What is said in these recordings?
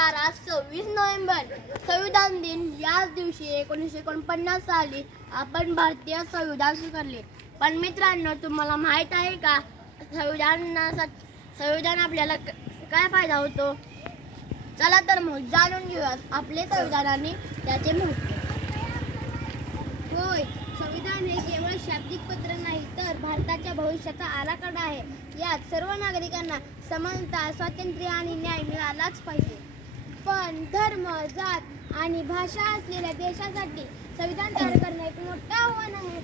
नमस्कार. आज 26 नोव्हेंबर संविधान दिन. याच दिवशी 1949 साली आपण भारतीय संविधान स्वीकारले. पण मित्रांनो, तुम्हाला माहित आहे का संविधान आपल्याला काय फायदा होतो? चला तर मग जाणून घेऊया आपले संविधान आणि त्याचे महत्त्व. होय, संविधान हे केवळ शाब्दिक पत्र नाही तर भारताच्या भविष्याचा आराखडा आहे. यात सर्व नागरिकांना समानता, स्वातंत्र्य आणि न्याय मिळालाच पाहिजे. पण धर्म, जात आणि भाषा असलेल्या देशासाठी संविधान तयार करणे एक मोठे आव्हान आहे.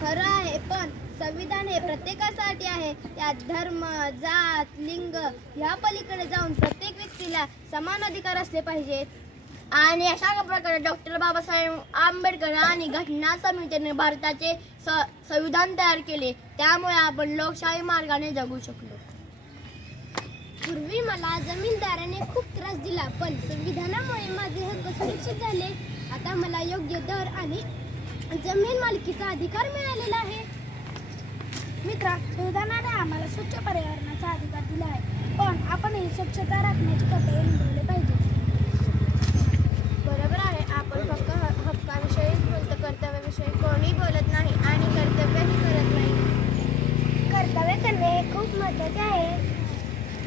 खरं आहे, पण संविधान हे प्रत्येकासाठी आहे. यात धर्म, जात, लिंग ह्या पलीकडे जाऊन प्रत्येक व्यक्तीला समान अधिकार असले पाहिजेत. आणि अशा प्रकारे डॉक्टर बाबासाहेब आंबेडकर आणि घटना समितीने भारताचे संविधान तयार केले. त्यामुळे आपण लोकशाही मार्गाने जगू शकलो. पूर्वी मला जमीनदाराने खूप त्रास दिला, पण संविधानामुळे माझे हक्क सुरक्षित झाले. आता मला योग्य दर आणि जमीन मालकीचा अधिकार मिळालेला आहे. मित्रा, संविधानाने आम्हाला स्वच्छ पर्यावरणाचा अधिकार दिला आहे, पण आपणही स्वच्छता राखण्याचे कर्तव्य निभावले पाहिजे. बरोबर आहे. आपण फक्त हक्काविषयीच बोलतो, कर्तव्याविषयी कोणी बोलत नाही आणि कर्तव्यही करत नाही. कर्तव्य करणे हे खूप महत्त्वाचे आहे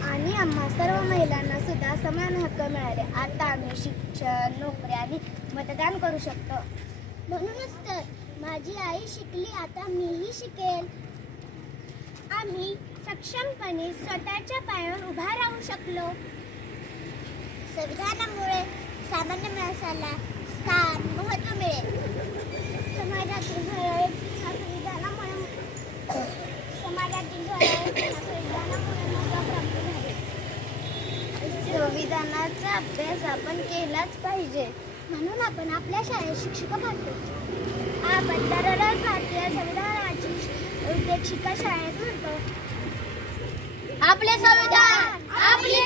आणि आम्हा सर्व महिलांना सुद्धा समान हक्क मिळाले. आता आम्ही शिक्षण, नोकरी आणि मतदान करू शकतो. म्हणूनच तर माझी आई शिकली, आता मीही शिकेल. आम्ही सक्षमपणे स्वतःच्या पायावर उभा राहू शकलो. संविधानामुळे सामान्य माणसाला स्थान, महत्त्व मिळेल. समाजातील महत्त्व प्राप्त झाले. संविधानाचा अभ्यास आपण केलाच पाहिजे. म्हणून आपण आपल्या शाळेत शिक्षक पाहतो. आपण दररोज भारतीय संविधानाची उद्देशिका शाळेत म्हणतो. आपले संविधान, आपली